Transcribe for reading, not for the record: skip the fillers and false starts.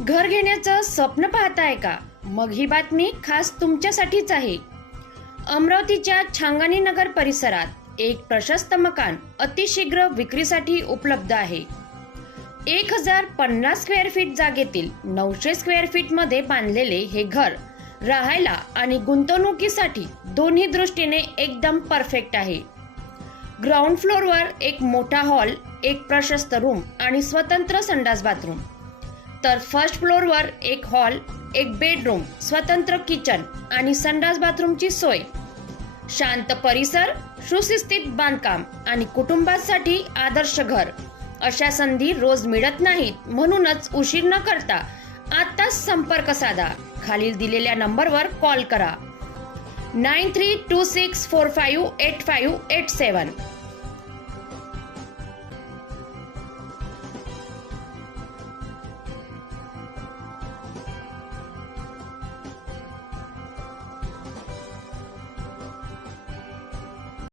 घर घेण्याचं स्वप्न पाहताय का? मग ही बातमी खास तुमच्यासाठीच आहे. अमरावतीच्या छांगणी नगर परिसरात एक प्रशस्त मकान अतिशीघ्र विक्रीसाठी उपलब्ध आहे. 1050 स्क्वेअर फीट जागेतील 900 स्क्वेअर फीट मध्ये बांधलेले हे घर राहायला आणि गुंतवणुकीसाठी दोन्ही दृष्टीने एकदम परफेक्ट आहे. ग्राउंड फ्लोअरवर एक मोठा हॉल, एक प्रशस्त रूम आणि स्वतंत्र संडास बाथरूम, तर फर्स्ट फ्लोअरवर एक हॉल, एक बेडरूम, स्वतंत्र किचन आणि संडास बाथरूमची सोय. शांत परिसर, सुशिस्तीत बांधकाम आणि कुटुंबासाठी आदर्श घर. अशा संधी रोज मिळत नाहीत, म्हणूनच उशीर न करता आत्ताच संपर्क साधा. खालील दिलेल्या नंबरवर कॉल करा. 9326458587.